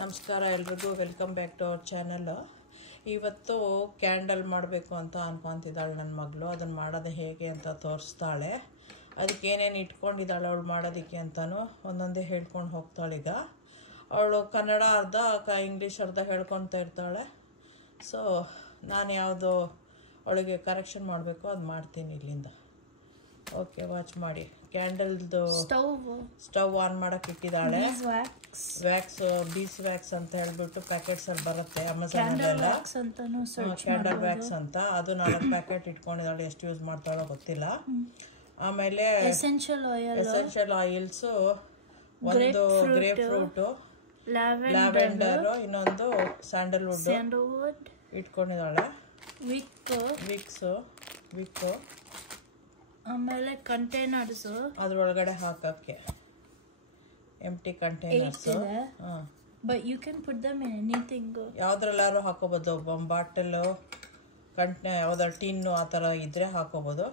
ನಮಸ್ಕಾರ ಎಲ್ರಿಗೂ welcome back to our channel. ಇವತ್ತು ಕ್ಯಾಂಡಲ್ ಮಾಡಬೇಕು ಅಂತ ಅನ್ಕೊಂತಿದ್ದಾಳೆ ನನ್ನ ಮಗಳು. ಅದನ್ನು ಮಾಡೋದು ಹೇಗೆ ಅಂತ ತೋರಿಸ್ತಾಳೆ. ಅದಕ್ಕೆ ಏನೇನು ಇಟ್ಕೊಂಡಿದ್ದಾಳೆ ಅವಳು ಮಾಡೋದಕ್ಕೆ ಅಂತಲೂ ಒಂದೊಂದೇ ಹೇಳ್ಕೊಂಡು ಹೋಗ್ತಾಳೀಗ. ಅವಳು ಕನ್ನಡ ಅರ್ಧ ಇಂಗ್ಲೀಷ್ ಅರ್ಧ ಹೇಳ್ಕೊತಾ ಇರ್ತಾಳೆ. ಸೊ ನಾನು ಯಾವುದು ಅವಳಿಗೆ ಕರೆಕ್ಷನ್ ಮಾಡಬೇಕು ಅದು ಮಾಡ್ತೀನಿ ಇಲ್ಲಿಂದ. ಓಕೆ, ವಾಚ್ ಮಾಡಿ. ಕ್ಯಾಂಡಲ್ದು ಸ್ಟವ್ ಆನ್ ಮಾಡಕ್ಕೆ ಇಟ್ಟಿದ್ದಾಳೆ. ವ್ಯಾಕ್ಸ್, ಬೀಸ್ ವ್ಯಾಕ್ಸ್ ಅಂತ ಹೇಳ್ಬಿಟ್ಟು ಪ್ಯಾಕೆಟ್ಸ್ ಅಲ್ಲಿ ಬರುತ್ತೆ ಅಮೆಝಾನಲ್ಲೆಲ್ಲ. ಕ್ಯಾಂಡಲ್ ವ್ಯಾಕ್ಸ್ ಅಂತ ಅದು 4 ಪ್ಯಾಕೆಟ್ ಇಟ್ಕೊಂಡಿದ್ದಾಳೆ. ಎಷ್ಟು ಯೂಸ್ ಮಾಡ್ತಾಳೋ ಗೊತ್ತಿಲ್ಲ. ಆಮೇಲೆ ಎಸೆನ್ಷಿಯಲ್ ಆಯಿಲ್ಸ್, ಒಂದು ಗ್ರೇಪ್ ಫ್ರೂಟು, ಲ್ಯಾವೆಂಡರು, ಇನ್ನೊಂದು ಸ್ಯಾಂಡಲ್ವುಡ್ ಇಟ್ಕೊಂಡಿದ್ದಾಳೆ. ವಿಕ್ಕು, ಆಮೇಲೆ ಕಂಟೈನರ್ಸ್ ಅದ್ರೊಳಗಡೆ ಹಾಕಕ್ಕೆ empty containers. But you can put them in anything. ಯಾವ್ದ್ರಲ್ಲಾರು ಹಾಕೋಬಹುದು. ಬಾಟಲ್, ಯಾವ್ದಾರ ಟಿನ್ನು ಆ ಥರ ಇದ್ರೆ ಹಾಕೋಬಹುದು.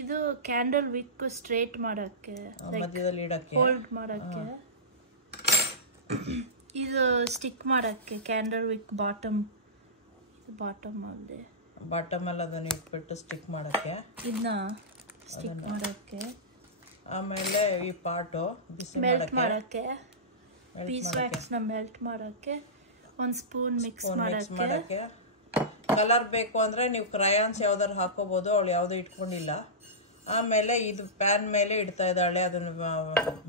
ಇದು ಕ್ಯಾಂಡಲ್ ವಿಕ್ ಸ್ಟ್ರೇಟ್ ಮಾಡಕ್ಕೆ, ಮಧ್ಯದಲ್ಲಿ ಇಡಕ್ಕೆ, ಹೋಲ್ಡ್ ಮಾಡಕ್ಕೆ. ಇದು ಸ್ಟಿಕ್ ಮಾಡಕ್ಕೆ ಕ್ಯಾಂಡಲ್ ವಿಕ್ ಬಾಟಮ್ ಅಲ್ಲಿ ಅದನ್ನ ಇಟ್ಬಿಟ್ಟು ಸ್ಟಿಕ್ ಮಾಡಕ್ಕೆ, ಇದನ್ನ ಸ್ಟಿಕ್ ಮಾಡಕ್ಕೆ. ಆಮೇಲೆ ಈ ಪಾಟು ಬಿಸಿ ಮಾಡಕ್ಕೆ, ಪೀಸ್ ವ್ಯಾಕ್ಸ್ ನ ಮೆಲ್ಟ್ ಮಾಡಕ್ಕೆ, ಒಂದು ಸ್ಪೂನ್ ಮಿಕ್ಸ್ ಮಾಡಕ್ಕೆ. ಕಲರ್ ಬೇಕು ಅಂದ್ರೆ ನೀವು ಕ್ರಯಾನ್ಸ್ ಯಾವ್ದಾರು ಹಾಕೋಬಹುದು. ಅವಳು ಯಾವ್ದು ಇಟ್ಕೊಂಡಿಲ್ಲ. ಆಮೇಲೆ ಇದು ಪ್ಯಾನ್ ಮೇಲೆ ಇಡ್ತಾ ಇದ್ದಾಳೆ ಅದನ್ನ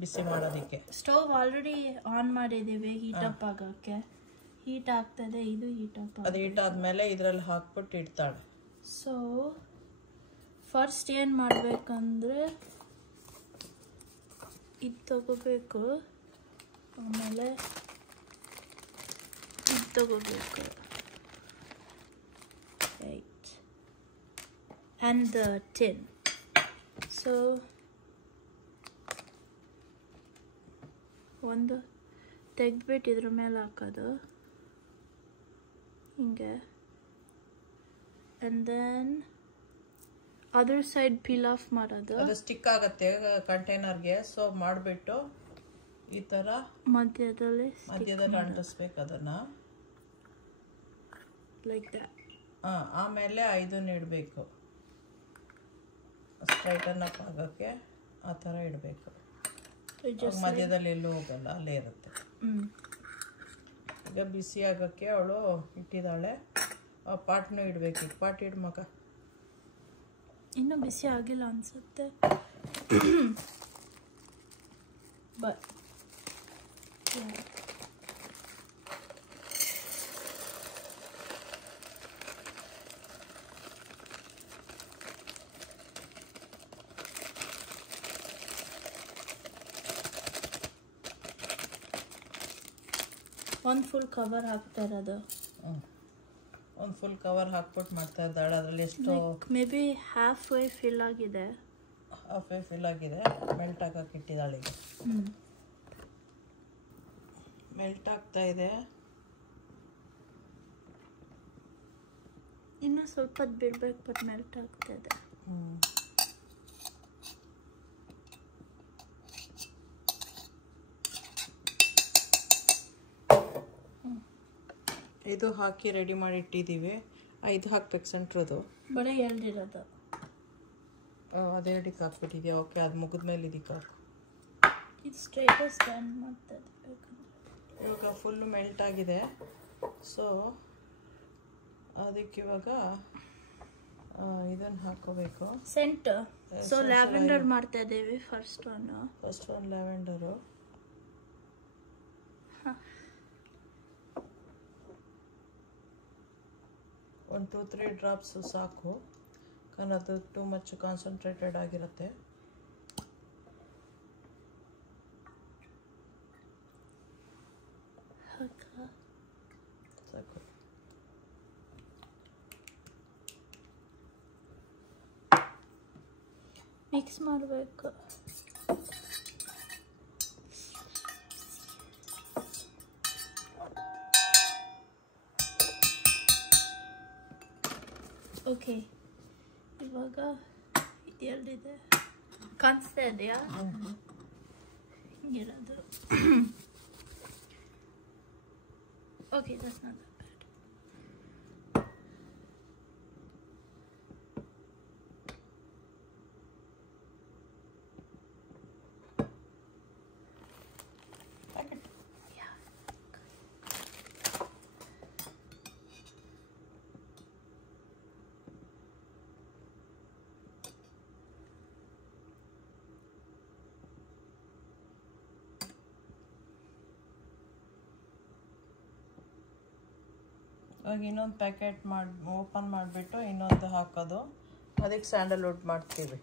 ಬಿಸಿ ಮಾಡೋದಿಕ್ಕೆ. ಸ್ಟವ್ ಆಲ್ರೆಡಿ ಆನ್ ಮಾಡಿದೀವಿ ಹೀಟ್ ಅಪ್ ಆಗಕ್ಕೆ. ಹೀಟ್ ಆಗ್ತದೆ, ಇದು ಹೀಟ್ ಅಪ್. ಅದು ಹೀಟ್ ಆದ್ಮೇಲೆ ಇದ್ರಲ್ಲಿ ಹಾಕ್ಬಿಟ್ಟು ಇಡ್ತಾಳೆ. ಸೊ ಫಸ್ಟ್ ಏನು ಮಾಡಬೇಕಂದ್ರೆ ಇದು ತಗೋಬೇಕು, ಆಮೇಲೆ ಇದು ತಗೋಬೇಕು, right, and the tin. So ಒಂದು ತೆಗೆದ್ಬಿಟ್ಟು ಇದ್ರ ಮೇಲೆ ಹಾಕೋದು ಹಿಂಗೆ. and then other side peel off ಮಾಡೋದು. ಅದು ಸ್ಟಿಕ್ ಆಗುತ್ತೆ ಕಂಟೈನರ್ಗೆ. ಸೊ ಮಾಡಿಬಿಟ್ಟು ಈ ಥರ ಮಧ್ಯದಲ್ಲಿ ಅಂಟಿಸ್ಬೇಕು ಅದನ್ನ, ಲೈಕ್ ದಟ್. ಆಮೇಲೆ ಇದನ್ನ ಇಡಬೇಕು ಸ್ಟ್ರೈಟನ್ ಅಪ್ ಆಗೋಕ್ಕೆ. ಆ ಥರ ಇಡಬೇಕು. ಮಧ್ಯದಲ್ಲಿ ಎಲ್ಲೂ ಹೋಗಲ್ಲ, ಅಲ್ಲೇ ಇರುತ್ತೆ. ಈಗ ಬಿಸಿ ಆಗೋಕ್ಕೆ ಅವಳು ಇಟ್ಟಿದ್ದಾಳೆ. ಪಾಟ್ನು ಇಡಬೇಕು. ಪಾಟ್ ಇಡು ಮಗ. ಇನ್ನೂ ಬಿಸಿ ಆಗಿಲ್ಲ ಅನ್ಸುತ್ತೆ. ಬಟ್ ಒಂದು ಫುಲ್ ಕವರ್ ಹಾಕ್ತಾ ಇರೋದು. ಒಂದು ಫುಲ್ ಕವರ್ ಹಾಕ್ಬಿಟ್ಟು ಮಾಡ್ತಾ ಇದ್ದಾಳೆ. ಅದರಲ್ಲಿ ಎಷ್ಟು may be half way fill ಆಗಿದೆ. ಮೆಲ್ಟ್ ಹಾಕಕ್ಕೆ ಇಟ್ಟಿದ್ದಾಳೆ. ಈಗ ಮೆಲ್ಟ್ ಆಗ್ತಾ ಇದೆ. ಇನ್ನೂ ಸ್ವಲ್ಪ ಹೊತ್ತು ಬಿಡ್ಬೇಕು, ಬಟ್ ಮೆಲ್ಟ್ ಆಗ್ತಾ ಇದೆ. ಇದು ಹಾಕಿ ರೆಡಿ ಮಾಡಿ ಇಟ್ಟಿದ್ದೀವಿ. 5 ಹಾಕ್ಬೇಕು ಸೆಂಟ್ರದು. ಬರೀ ಎಳ್ದಿರೋದು. ಅದೇ ಇದಕ್ಕೆ ಹಾಕ್ಬಿಟ್ಟಿದ್ಯಾ? ಓಕೆ, ಅದು ಮುಗಿದ್ಮೇಲೆ ಇದಕ್ಕೆ ಹಾಕು. ಇದು ಸ್ಟ್ರೈಟ್ ಸ್ಟ್ಯಾಂಡ್ ಮಾಡ್ತದೆ. ಇವಾಗ ಫುಲ್ಲು ಮೆಲ್ಟ್ ಆಗಿದೆ. ಸೊ ಅದಕ್ಕೆ ಇವಾಗ ಇದನ್ನು ಹಾಕೋಬೇಕು. ಸೆಂಟ್. ಸೊ ಲ್ಯಾವೆಂಡರ್ ಮಾಡ್ತಾ ಇದ್ದೀವಿ. First one lavender. ಒಂದು 2-3 ಡ್ರಾಪ್ಸ್ ಸಾಕು, ಕಾರಣ ಅದು ಟೂ ಮಚ್ ಕಾನ್ಸಂಟ್ರೇಟೆಡ್ ಆಗಿರುತ್ತೆ. ಸಾಕು. ಮಿಕ್ಸ್ ಮಾಡಬೇಕು. ಓಕೆ, ಇವಾಗ ಇದೆರಡಿದೆ ಕಾಣಿಸ್ತಾ ಇದೆಯಾ? ಹಿಂಗಿರೋದು. Okay, that's not that bad. Yeah. ಇವಾಗ ಇನ್ನೊಂದು ಪ್ಯಾಕೆಟ್ ಓಪನ್ ಮಾಡಿಬಿಟ್ಟು ಇನ್ನೊಂದು ಹಾಕೋದು, ಅದಕ್ಕೆ ಸ್ಯಾಂಡಲ್ವುಡ್ ಮಾಡ್ತೀವಿ.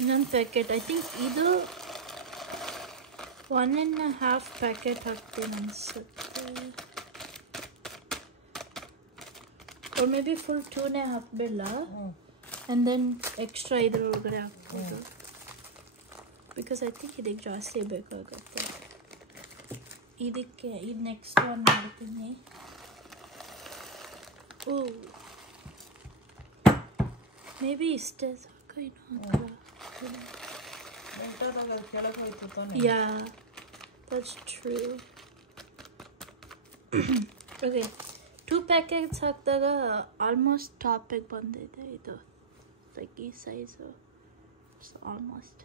ಇನ್ನೊಂದು ಪ್ಯಾಕೆಟ್, ಐ ಥಿಂಕ್ ಇದು 1.5 ಪ್ಯಾಕೆಟ್ ಹಾಕ್ತೀನಿ ಅನ್ಸುತ್ತೆ, or maybe full 2 ಹಾಕ್ಬಿಡಲ್ಲ, and then extra ಇದ್ರ ಒಳಗಡೆ ಹಾಕ್ಬೋದು, ಬಿಕಾಸ್ ಐ ಥಿಂಕ್ ಇದಕ್ಕೆ ಜಾಸ್ತಿ ಬೇಕಾಗುತ್ತೆ. ಇದಕ್ಕೆ ಇದು ನೆಕ್ಸ್ಟ್ ಒನ್ ಮಾಡ್ತೀನಿ. ಓ ಮೇ ಬಿ ಇಷ್ಟೇ ಸಾಕು, ಇನ್ನು yeah that's true. Okay, 2 packets ಹಾಕಿದಾಗ ಆಲ್ಮೋಸ್ಟ್ ಟಾಪಿಗೆ ಬಂದಿದೆ ಇದು, ಲೈಕ್ ಈ ಸೈಜು, ಆಲ್ಮೋಸ್ಟ್.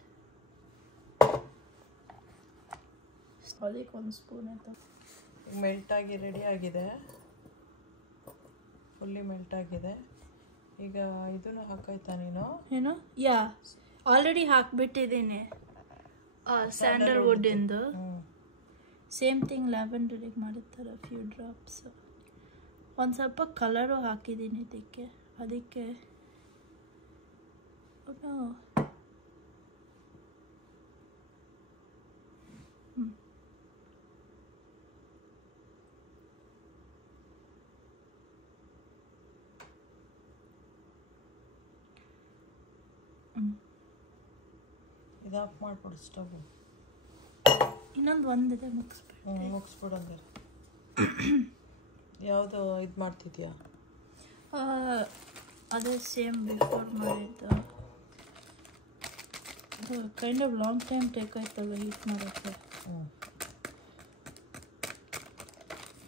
ಅದಕ್ಕೆ 1 ಸ್ಪೂನ್ ಆಯಿತು. ಮೆಲ್ಟಾಗಿ ರೆಡಿ ಆಗಿದೆ, ಫುಲ್ಲಿ ಮೆಲ್ಟ್ ಆಗಿದೆ. ಈಗ ಇದನ್ನು ಹಾಕಾಯ್ತಾ ನೀನು? ಏನು? ಯಾ, ಆಲ್ರೆಡಿ ಹಾಕ್ಬಿಟ್ಟಿದ್ದೀನಿ ಸ್ಯಾಂಡಲ್ವುಡ್ ಇಂದು. ಸೇಮ್ ಥಿಂಗ್ ಲ್ಯಾವೆಂಡರಿಗೆ ಮಾಡಿರ್ತಾರೆ, ಫ್ಯೂ ಡ್ರಾಪ್ಸ್. ಒಂದು ಸ್ವಲ್ಪ ಕಲರು ಹಾಕಿದ್ದೀನಿ ಇದಕ್ಕೆ, ಅದಕ್ಕೆ ಇದು ಆಫ್ ಮಾಡ್ಬಿಡು ಸ್ಟವ್. ಇನ್ನೊಂದು ಒಂದಿದೆ, ಮುಗಿಸ್ಬಿಡು ಅಂದರೆ. ಯಾವುದು ಇದು ಮಾಡ್ತಿದ್ಯಾ? ಅದೇ ಸೇಮ್ ಬಿಫೋರ್ ಮಾಡಿದ್ದು. ಅದು kind of long time take ಆಯ್ತಲ್ಲ ಹೀಟ್ ಮಾಡೋಕ್ಕೆ.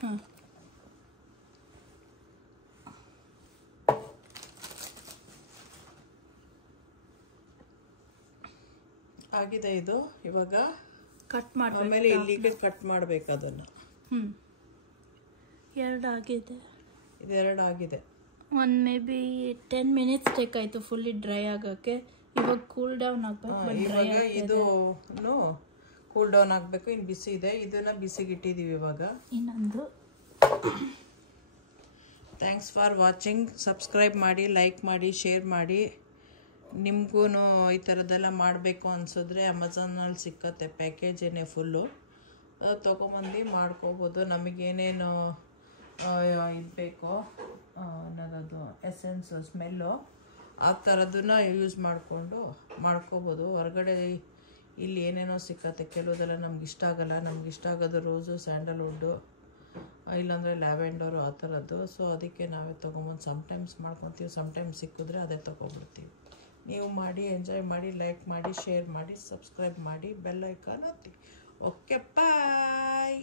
ಹಾಂ, ಆಗಿದೆ ಇದು. ಇವಾಗ ಕಟ್ ಮಾಡಿ ಆಮೇಲೆ ಇಲ್ಲಿಗೆ ಕಟ್ ಮಾಡಬೇಕು ಅದನ್ನು. 2 ಆಗಿದೆ, ಇದು 2 ಆಗಿದೆ. ಒಂದು ಮೇ ಬಿ 10 ಮಿನಿಟ್ಸ್ ಟೇಕ್ ಆಯಿತು ಫುಲ್ಲಿ ಡ್ರೈ ಆಗೋಕ್ಕೆ. ಇವಾಗ ಕೂಲ್ ಡೌನ್ ಆಗಬೇಕು. ಇವಾಗ ಇದು ಕೂಲ್ ಡೌನ್ ಆಗಬೇಕು. ಇನ್ನು ಬಿಸಿ ಇದೆ, ಇದನ್ನು ಬಿಸಿಗೆ ಇಟ್ಟಿದ್ದೀವಿ ಇವಾಗ. ಇನ್ನೊಂದು. Thanks for watching. ಸಬ್ಸ್ಕ್ರೈಬ್ ಮಾಡಿ, ಲೈಕ್ ಮಾಡಿ, ಶೇರ್ ಮಾಡಿ. ನಿಮಗೂ ಈ ಥರದ್ದೆಲ್ಲ ಮಾಡಬೇಕು ಅನಿಸಿದ್ರೆ ಅಮೆಝಾನಲ್ಲಿ ಸಿಕ್ಕತ್ತೆ, ಪ್ಯಾಕೇಜ್ ಏನೇ ಫುಲ್ಲು, ಅದು ತೊಗೊಂಬಂದು ಮಾಡ್ಕೋಬೋದು. ನಮಗೇನೇನು ಇದು ಬೇಕೋ ಅನ್ನೋದು ಎಸೆನ್ಸು, ಸ್ಮೆಲ್ಲು, ಆ ಥರದನ್ನ ಯೂಸ್ ಮಾಡ್ಕೋಬೋದು. ಹೊರಗಡೆ ಇಲ್ಲಿ ಏನೇನೋ ಸಿಕ್ಕತ್ತೆ, ಕೆಲವುದೆಲ್ಲ ನಮ್ಗೆ ಇಷ್ಟ ಆಗಲ್ಲ. ನಮ್ಗೆ ಇಷ್ಟ ಆಗೋದು ರೋಸು, ಸ್ಯಾಂಡಲ್ವುಡ್ಡು, ಇಲ್ಲಾಂದರೆ ಲ್ಯಾವೆಂಡರು, ಆ ಥರದ್ದು. ಸೊ ಅದಕ್ಕೆ ನಾವೇ ತೊಗೊಂಬಂದು ಸಮ್ಟೈಮ್ಸ್ ಮಾಡ್ಕೊತೀವಿ, ಸಮ್ಟೈಮ್ಸ್ ಸಿಕ್ಕಿದ್ರೆ ಅದೇ ತೊಗೊಬಿಡ್ತೀವಿ. ನೀವು ಮಾಡಿ, ಎಂಜಾಯ್ ಮಾಡಿ, ಲೈಕ್ ಮಾಡಿ, ಶೇರ್ ಮಾಡಿ, ಸಬ್ಸ್ಕ್ರೈಬ್ ಮಾಡಿ, ಬೆಲ್ ಐಕಾನ್ ಒತ್ತಿ. ಓಕೆ, ಬಾಯ್.